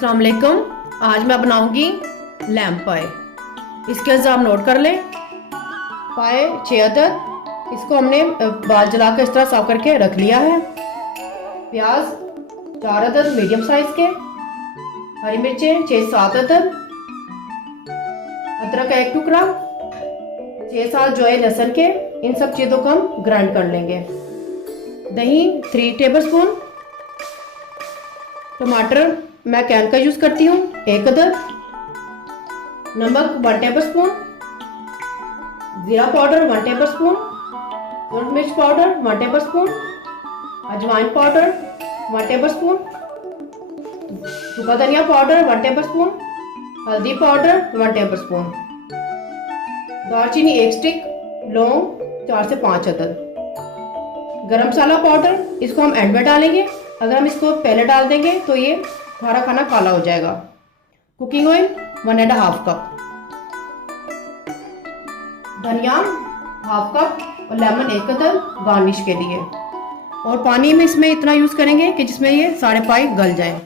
अस्सलाम वालेकुम। आज मैं बनाऊंगी लैम्प पाए। इसके अज़ाम नोट कर लें। पाए 6 अदद। इसको हमने बाल जला कर इस तरह साफ करके रख लिया है। प्याज 4 अदद मीडियम साइज के। हरी मिर्चें 6-7 अदद। अदरक का 1 टुकड़ा। 6-7 जो है लहसुन के। इन सब चीज़ों को हम ग्राइंड कर लेंगे। दही 3 टेबलस्पून। टमाटर मैं कैन का यूज करती हूँ 1 अदद। नमक 1 टेबलस्पून। जीरा पाउडर 1 टेबलस्पून। लाल मिर्च पाउडर 1 टेबलस्पून। अजवाइन पाउडर 1 टेबलस्पून। सूखा धनिया पाउडर 1 टेबलस्पून। हल्दी पाउडर 1 टेबलस्पून। दालचीनी 1 स्टिक। लौंग 4 से 5 अदद। गरम मसाला पाउडर इसको हम एंड में डालेंगे। अगर हम इसको पहले डाल देंगे तो ये हमारा खाना काला हो जाएगा। Cooking oil 1.5 cup. धनिया 1/2 कप और लेमन 1 अदद गार्निश के लिए। और पानी में इसमें इतना यूज करेंगे कि जिसमें ये सारे पाए गल जाएं।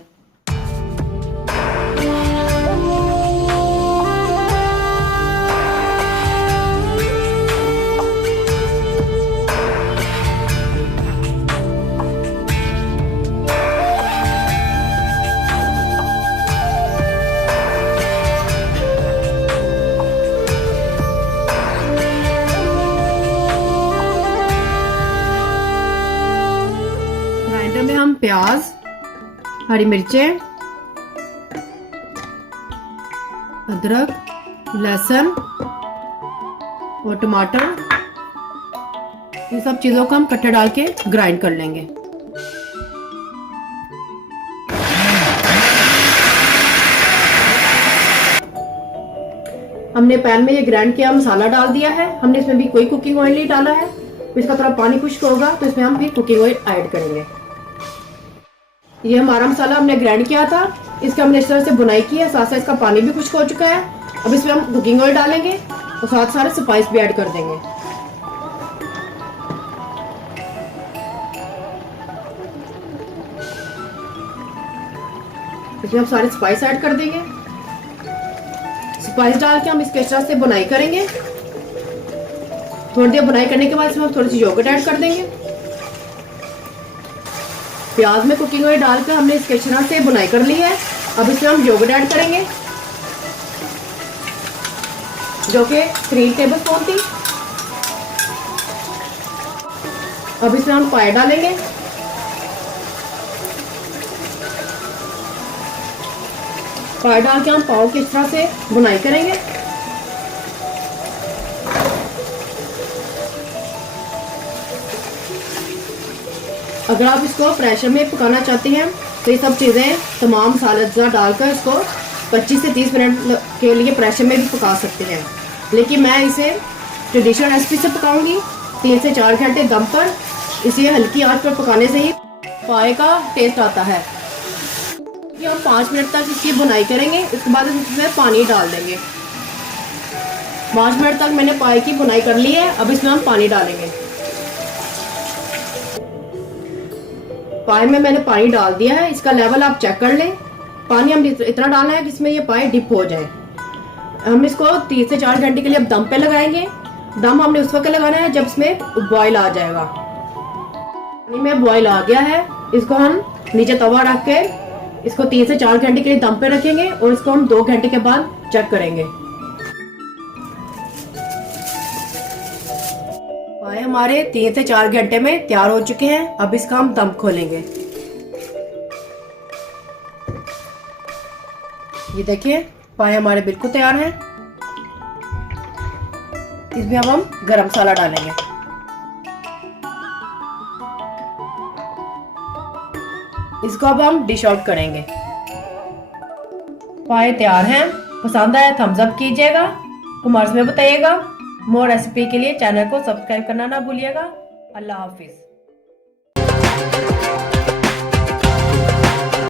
में हम प्याज, हरी मिर्चें, अदरक, लहसुन और टमाटर इन सब चीजों को हम इकट्ठे डाल के ग्राइंड कर लेंगे। हमने पैन में ये ग्राइंड किया मसाला डाल दिया है। हमने इसमें भी कोई कुकिंग ऑयल नहीं डाला है। इसका थोड़ा पानी खुश्क होगा तो इसमें हम फिर कुकिंग ऑयल ऐड करेंगे। ये हमारा मसाला हमने ग्राइंड किया था। इसका हमने इस तरह से बुनाई की है। साथ साथ इसका पानी भी खुश्क हो चुका है। अब इसमें हम कुकिंग ऑयल डालेंगे और साथ सारे स्पाइस भी ऐड कर देंगे। इसमें हम सारे स्पाइस ऐड कर देंगे। स्पाइस डाल के हम इसके इस तरह से बुनाई करेंगे। थोड़ी देर बुनाई करने के बाद इसमें हम थोड़ी सी योगर्ट ऐड कर देंगे। प्याज में कुकिंग ऑयल डालकर हमने इसके तरह से बुनाई कर ली है। अब इसमें हम योगर्ट ऐड करेंगे जो कि 3 टेबलस्पून थी। अब इसमें हम पाए डालेंगे। पाए डाल के हम पाव की इस तरह से बुनाई करेंगे। अगर आप इसको प्रेशर में पकाना चाहते हैं तो ये सब चीज़ें तमाम मसाला डालकर इसको 25 से 30 मिनट के लिए प्रेशर में भी पका सकते हैं। लेकिन मैं इसे ट्रेडिशनल रेसिपी से पकाऊंगी 3 से 4 घंटे दम पर। इसे हल्की आंच पर पकाने से ही पाए का टेस्ट आता है। ये हम 5 मिनट तक इसकी बुनाई करेंगे। इसके बाद इसमें पानी डाल देंगे। 5 मिनट तक मैंने पाए की बुनाई कर ली है। अब इसमें हम पानी डालेंगे। पाए में मैंने पानी डाल दिया है। इसका लेवल आप चेक कर लें। पानी हम इतना डालना है जिसमें ये पाए डिप हो जाए। हम इसको 3 से 4 घंटे के लिए अब दम पे लगाएंगे। दम हमने उस वक्त लगाना है जब इसमें बॉयल आ जाएगा। पानी में बॉयल आ गया है। इसको हम नीचे तवा रख के इसको 3 से 4 घंटे के लिए दम पे रखेंगे और इसको हम 2 घंटे के बाद चेक करेंगे। पाए हमारे 3 से 4 घंटे में तैयार हो चुके हैं। अब इसका हम दम खोलेंगे। ये देखिए पाए हमारे बिल्कुल तैयार हैं। इसमें अब हम गरम मसाला डालेंगे। इसको अब हम डिश आउट करेंगे। पाए तैयार हैं। पसंद आया थम्स अप कीजिएगा। कमेंट्स में बताइएगा। मोर रेसिपी के लिए चैनल को सब्सक्राइब करना ना भूलिएगा। अल्लाह हाफिज।